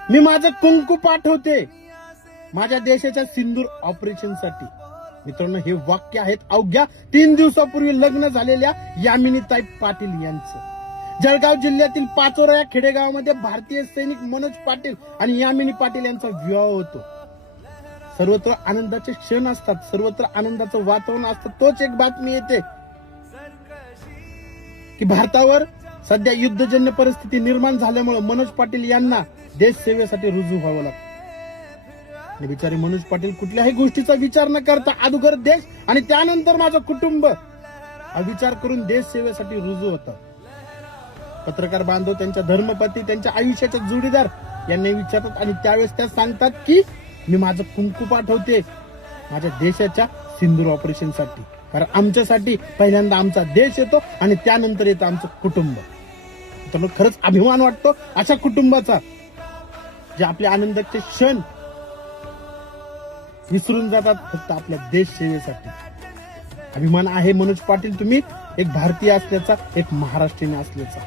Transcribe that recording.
मी माझं कुंकू पाठवते माझ्या देशाच्या सिंदूर ऑपरेशनसाठी. मित्रांनो, हे वाक्य आहेत अवघ्या 3 दिवसापूर्वी लग्न झालेल्या यामिनीताई पाटील यांचं. जळगाव जिल्ह्यातील पाचोरा या खेडेगावामध्ये भारतीय सैनिक मनोज पाटील आणि यामिनी पाटील यांचा विवाह होतो. सर्वत्र आनंदाचे क्षण असतात, सर्वत्र आनंदाचं वातावरण असतं. तोच एक बातमी येते की भारतावर सध्या युद्धजन्य परिस्थिती निर्माण झाल्यामुळे मनोज पाटील यांना देश सेवेसाठी रुजू व्हावं लागतं. आणि बिचारे मनोज पाटील कुठल्याही गोष्टीचा विचार न करता अगोदर देश आणि त्यानंतर माझं कुटुंब हा विचार करून देश सेवेसाठी रुजू होतात. पत्रकार बांधव त्यांच्या धर्मपती, त्यांच्या आयुष्याच्या जोडीदार यांना विचारतात आणि त्यावेळेस त्या सांगतात की मी माझं कुंकू पाठवते माझ्या देशाच्या सिंदूर ऑपरेशनसाठी. कारण आमच्यासाठी पहिल्यांदा आमचा देश येतो आणि त्यानंतर येतं आमचं कुटुंब. तर खरंच अभिमान वाटतो अशा कुटुंबाचा जे आपले आनंदाचे क्षण विसरून जातात फक्त आपल्या देश सेवेसाठी. अभिमान आहे मनोज पाटील, तुम्ही एक भारतीय असल्याचा, एक महाराष्ट्रीयन असल्याचा.